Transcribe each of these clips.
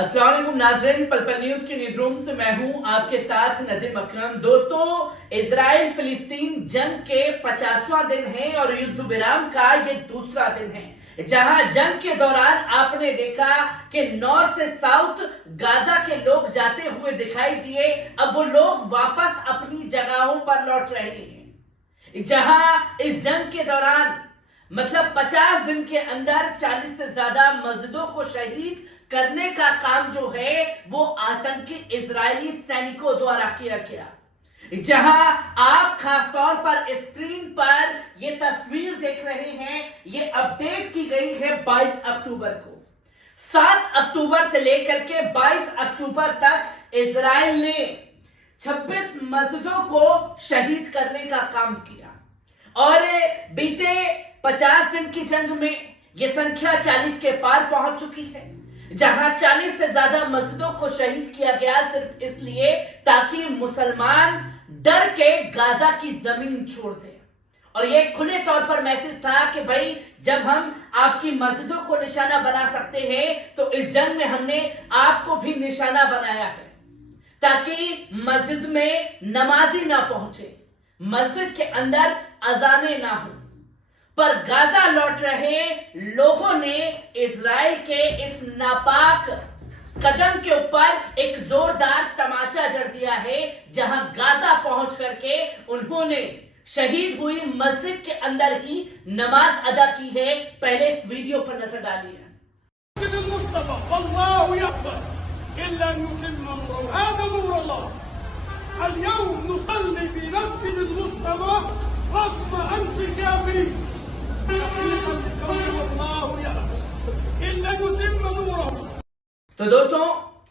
अस्सलाम वालेकुम नाज़रीन, पल पल न्यूज के न्यूज रूम से मैं हूं आपके साथ नदीम अकरम। दोस्तों, इजराइल फिलिस्तीन जंग के 50वां दिन है और युद्ध विराम का ये दूसरा दिन है, जहां जंग के दौरान आपने देखा कि नॉर्थ से साउथ गाजा के लोग जाते हुए दिखाई दिए। अब वो लोग वापस अपनी जगहों पर लौट रहे हैं। जहां इस जंग के दौरान मतलब 50 दिन के अंदर 40 से ज्यादा मस्जिदों को शहीद करने का काम जो है वो आतंकी इजरायली सैनिकों द्वारा किया गया। जहां आप खासतौर पर स्क्रीन पर ये तस्वीर देख रहे हैं, ये अपडेट की गई है 22 अक्टूबर को। 7 अक्टूबर से लेकर के 22 अक्टूबर तक इजराइल ने 26 मस्जिदों को शहीद करने का काम किया और बीते 50 दिन की जंग में यह संख्या 40 के पार पहुंच चुकी है। जहां 40 से ज्यादा मस्जिदों को शहीद किया गया सिर्फ इसलिए ताकि मुसलमान डर के गाजा की जमीन छोड़ दें। और यह खुले तौर पर मैसेज था कि भाई, जब हम आपकी मस्जिदों को निशाना बना सकते हैं तो इस जंग में हमने आपको भी निशाना बनाया है, ताकि मस्जिद में नमाजी ना पहुंचे, मस्जिद के अंदर अजाने ना हो। पर गाजा लौट रहे लोगों ने इजराइल के इस नापाक कदम के ऊपर एक जोरदार तमाचा जड़ दिया है, जहां गाजा पहुंच करके उन्होंने शहीद हुई मस्जिद के अंदर ही नमाज अदा की है। पहले इस वीडियो पर नजर डालिए। तो दोस्तों,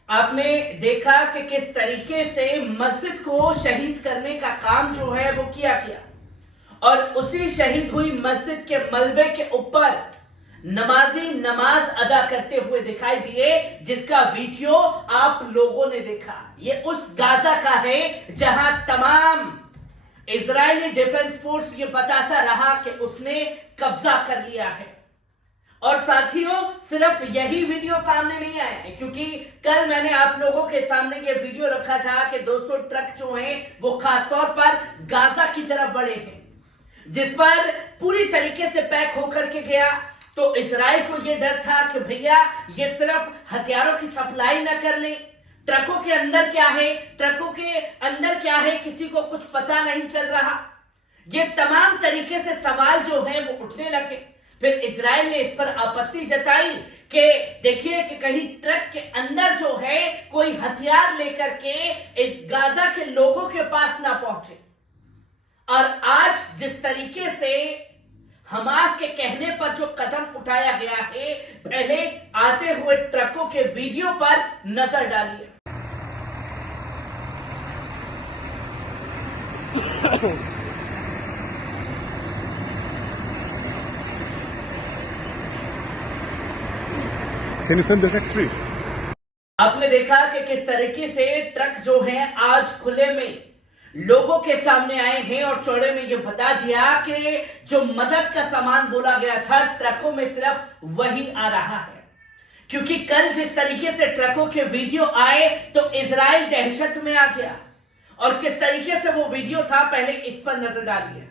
आपने देखा कि किस तरीके से मस्जिद को शहीद करने का काम जो है वो किया गया और उसी शहीद हुई मस्जिद के मलबे के ऊपर नमाजी नमाज अदा करते हुए दिखाई दिए, जिसका वीडियो आप लोगों ने देखा। ये उस गाजा का है जहां तमाम इजरायली डिफेंस फोर्स ये बताता रहा कि उसने कब्जा कर लिया है। और साथियों, सिर्फ यही वीडियो सामने नहीं आया है, क्योंकि कल मैंने आप लोगों के सामने ये वीडियो रखा था कि 200 ट्रक जो हैं वो खासतौर पर गाजा की तरफ बढ़े हैं, जिस पर पूरी तरीके से पैक होकर के गया। तो इजराइल को यह डर था कि भैया, ये सिर्फ हथियारों की सप्लाई न कर लें, ट्रकों के अंदर क्या है, ट्रकों के अंदर क्या है, किसी को कुछ पता नहीं चल रहा। ये तमाम तरीके से सवाल जो है वो उठने लगे। फिर इजराइल ने इस पर आपत्ति जताई कि देखिए कि कहीं ट्रक के अंदर जो है कोई हथियार लेकर के इस गाजा के लोगों के पास ना पहुंचे। और आज जिस तरीके से हमास के कहने पर जो कदम उठाया गया है, पहले आते हुए ट्रकों के वीडियो पर नजर डालिए। Can you film the next tree? आपने देखा कि किस तरीके से ट्रक जो हैं आज खुले में लोगों के सामने आए हैं और चौड़े में ये बता दिया कि जो मदद का सामान बोला गया था ट्रकों में सिर्फ वही आ रहा है। क्योंकि कल जिस तरीके से ट्रकों के वीडियो आए तो इजराइल दहशत में आ गया। और किस तरीके से वो वीडियो था, पहले इस पर नजर डालिए।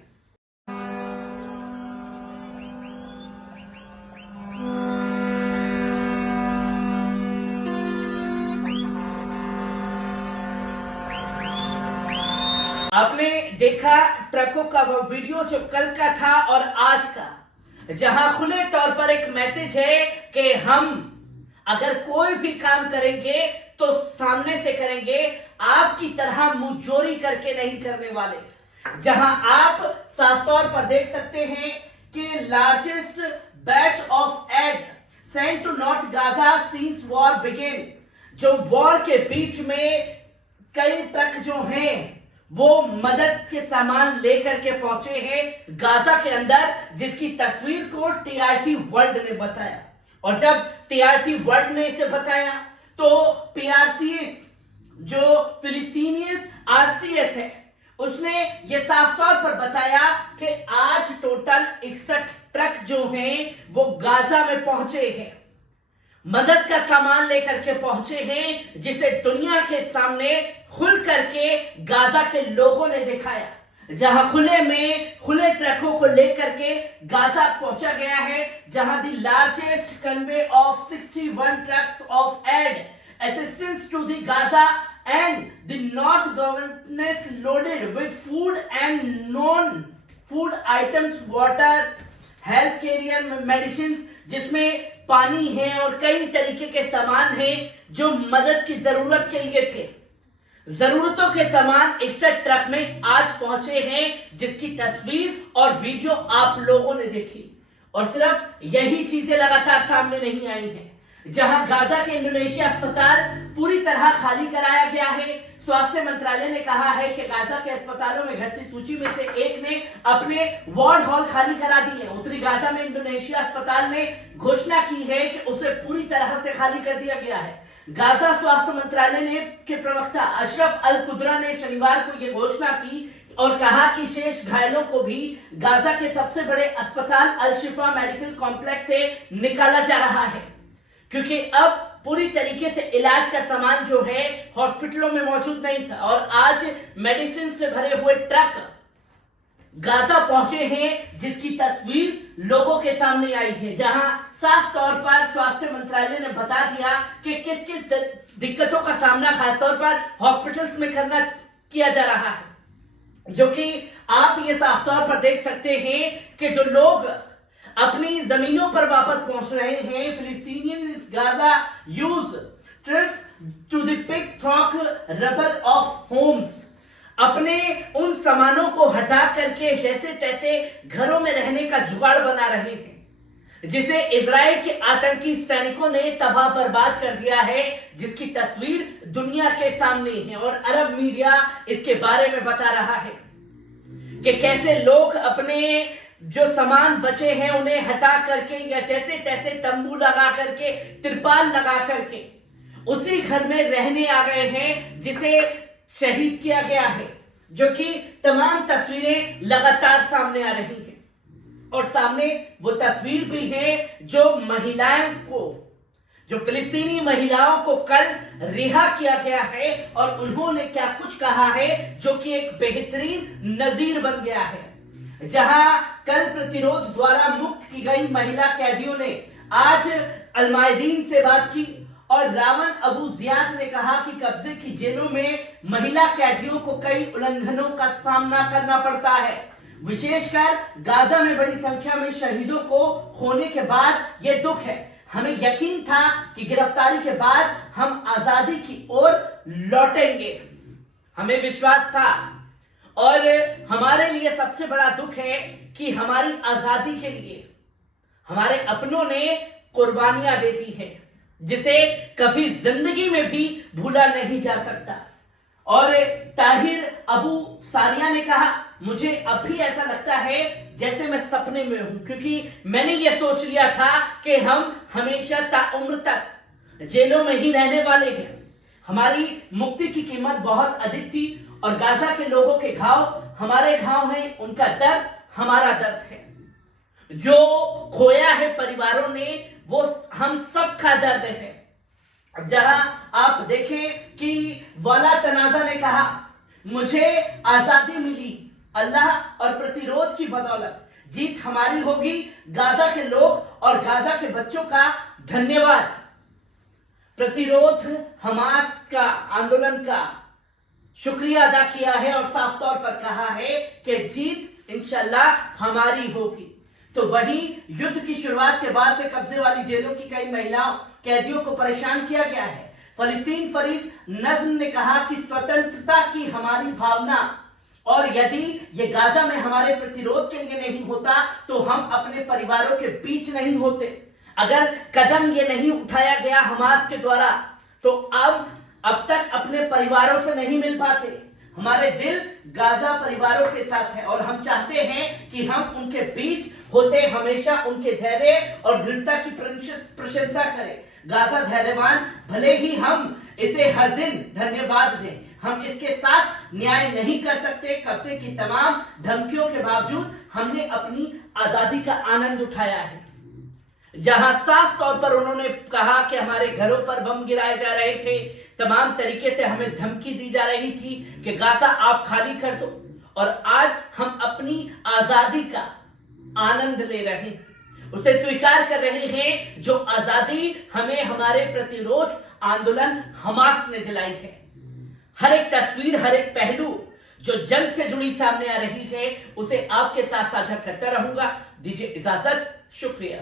आपने देखा ट्रकों का वो वीडियो जो कल का था और आज का, जहां खुले तौर पर एक मैसेज है कि हम अगर कोई भी काम करेंगे तो सामने से करेंगे, आपकी तरह मुंहजोरी करके नहीं करने वाले। जहां आप साफ तौर पर देख सकते हैं कि largest batch of aid sent to north Gaza since war begin. जो वॉर के बीच में कई ट्रक जो हैं वो मदद के सामान लेकर के पहुंचे हैं गाजा के अंदर, जिसकी तस्वीर को टीआरटी वर्ल्ड ने बताया। और जब टीआरटी वर्ल्ड ने इसे बताया तो पीआरसीएस, जो फिलिस्तीनियंस आरसीएस है, उसने ये साफ तौर पर बताया कि आज टोटल 61 ट्रक जो हैं वो गाजा में पहुंचे हैं। मदद का सामान लेकर के पहुंचे हैं, जिसे दुनिया के सामने खुल करके गाजा के लोगों ने दिखाया, जहां खुले ट्रकों को लेकर के गाजा पहुंचा गया है, जहां the largest convoy of 61 trucks of aid assistance to the Gaza and the north governors loaded with food and non-food items, water, health care, medicines, जिसमें पानी है और कई तरीके के सामान हैं जो मदद की जरूरत के लिए थे। जरूरतों के सामान 61 ट्रक में आज पहुंचे हैं, जिसकी तस्वीर और वीडियो आप लोगों ने देखी। और सिर्फ यही चीजें लगातार सामने नहीं आई हैं, जहां गाजा के इंडोनेशिया अस्पताल पूरी तरह खाली कराया गया है। स्वास्थ्य मंत्रालय ने कहा है कि गाजा के अस्पतालों में घटती सूची में से एक ने अपने वार्ड हॉल खाली करा दिए। उत्तरी गाजा में इंडोनेशिया अस्पताल ने घोषणा की है कि उसे पूरी तरह से खाली कर दिया गया है। गाजा स्वास्थ्य मंत्रालय ने के प्रवक्ता अशरफ अल कुद्रा ने शनिवार को यह घोषणा की और कहा कि शेष घायलों को भी गाजा के सबसे बड़े अस्पताल अल शिफा मेडिकल कॉम्प्लेक्स से निकाला जा रहा है, क्योंकि अब पूरी तरीके से इलाज का सामान जो है हॉस्पिटलों में मौजूद नहीं था। और आज मेडिसिन से भरे हुए ट्रक गाजा पहुंचे हैं, जिसकी तस्वीर लोगों के सामने आई है, जहां साफ तौर पर स्वास्थ्य मंत्रालय ने बता दिया कि किस किस दिक्कतों का सामना खासतौर पर हॉस्पिटल्स में किया जा रहा है, जो कि आप ये साफ तौर पर देख सकते हैं कि जो लोग अपनी जमीनों पर वापस पहुंच रहे हैं, Palestinians Gaza use trucks to the pick through rubble of homes, अपने उन सामानों को हटा करके जैसे तैसे घरों में रहने का जुगाड़ बना रहे हैं, जिसे इजराइल के आतंकी सैनिकों ने तबाह बर्बाद कर दिया है, जिसकी तस्वीर दुनिया के सामने है। और अरब मीडिया इसके बारे में बता रहा है कि कैसे लोग अपने जो सामान बचे हैं उन्हें हटा करके या जैसे तैसे तंबू लगा करके, तिरपाल लगा करके उसी घर में रहने आ गए हैं जिसे शहीद किया गया है, जो कि तमाम तस्वीरें लगातार सामने आ रही हैं। और सामने वो तस्वीर भी है जो फिलिस्तीनी महिलाओं को कल रिहा किया गया है, और उन्होंने क्या कुछ कहा है जो कि एक बेहतरीन नजीर बन गया है। जहां कल प्रतिरोध द्वारा मुक्त की गई महिला कैदियों ने आज अलमायदीन से बात की, और रावन अबू जियाद ने कहा कि कब्जे की जेलों में महिला कैदियों को कई उल्लंघनों का सामना करना पड़ता है, विशेषकर गाजा में बड़ी संख्या में शहीदों को होने के बाद यह दुख है। हमें यकीन था कि गिरफ्तारी के बाद हम आजादी की ओर लौटेंगे, हमें विश्वास था, और हमारे लिए सबसे बड़ा दुख है कि हमारी आजादी के लिए हमारे अपनों ने कुर्बानियां दे दी हैं, जिसे कभी जिंदगी में भी भूला नहीं जा सकता। और ताहिर अबू सारिया ने कहा, मुझे अब भी ऐसा लगता है जैसे मैं सपने में हूं, क्योंकि मैंने ये सोच लिया था कि हम हमेशा ताउम्र तक जेलों में ही रहने वाले हैं। हमारी मुक्ति की कीमत बहुत अधिक थी, और गाजा के लोगों के घाव हमारे घाव हैं, उनका दर्द हमारा दर्द है। जो खोया है परिवारों ने, वो हम सब का दर्द है। जहां आप देखें कि वाला तनाजा ने कहा, मुझे आजादी मिली अल्लाह और प्रतिरोध की बदौलत, जीत हमारी होगी। गाजा के लोग और गाजा के बच्चों का धन्यवाद। प्रतिरोध हमास का आंदोलन का शुक्रिया अदा किया है और साफ तौर पर कहा है कि जीत इंशाल्लाह हमारी होगी। तो वहीं युद्ध की शुरुआत के बाद से कब्जे वाली जेलों की कई महिलाओं कैदियों को परेशान किया गया है। फलस्तीन फरीद नज्म ने कहा कि स्वतंत्रता की हमारी भावना, और यदि ये गाजा में हमारे प्रतिरोध के लिए नहीं होता तो हम अपने परिवारों के बीच नहीं होते। अगर कदम ये नहीं उठाया गया हमास के द्वारा तो अब तक अपने परिवारों से नहीं मिल पाते। हमारे दिल गाजा परिवारों के साथ है और हम चाहते हैं कि हम उनके बीच होते हमेशा उनके धैर्य और दृढ़ता की प्रशंसा करें। गाजा धैर्यवान, भले ही हम इसे हर दिन धन्यवाद दें, हम इसके साथ न्याय नहीं कर सकते। कब्जे की तमाम धमकियों के बावजूद हमने अपनी आजादी का आनंद उठाया है। जहां साफ तौर पर उन्होंने कहा कि हमारे घरों पर बम गिराए जा रहे थे, तमाम तरीके से हमें धमकी दी जा रही थी कि गाजा आप खाली कर दो, और आज हम अपनी आजादी का आनंद ले रहे हैं, उसे स्वीकार कर रहे हैं जो आजादी हमें हमारे प्रतिरोध आंदोलन हमास ने दिलाई है। हर एक तस्वीर, हर एक पहलू जो जंग से जुड़ी सामने आ रही है, उसे आपके साथ साझा करता रहूंगा। दीजिए इजाजत, शुक्रिया।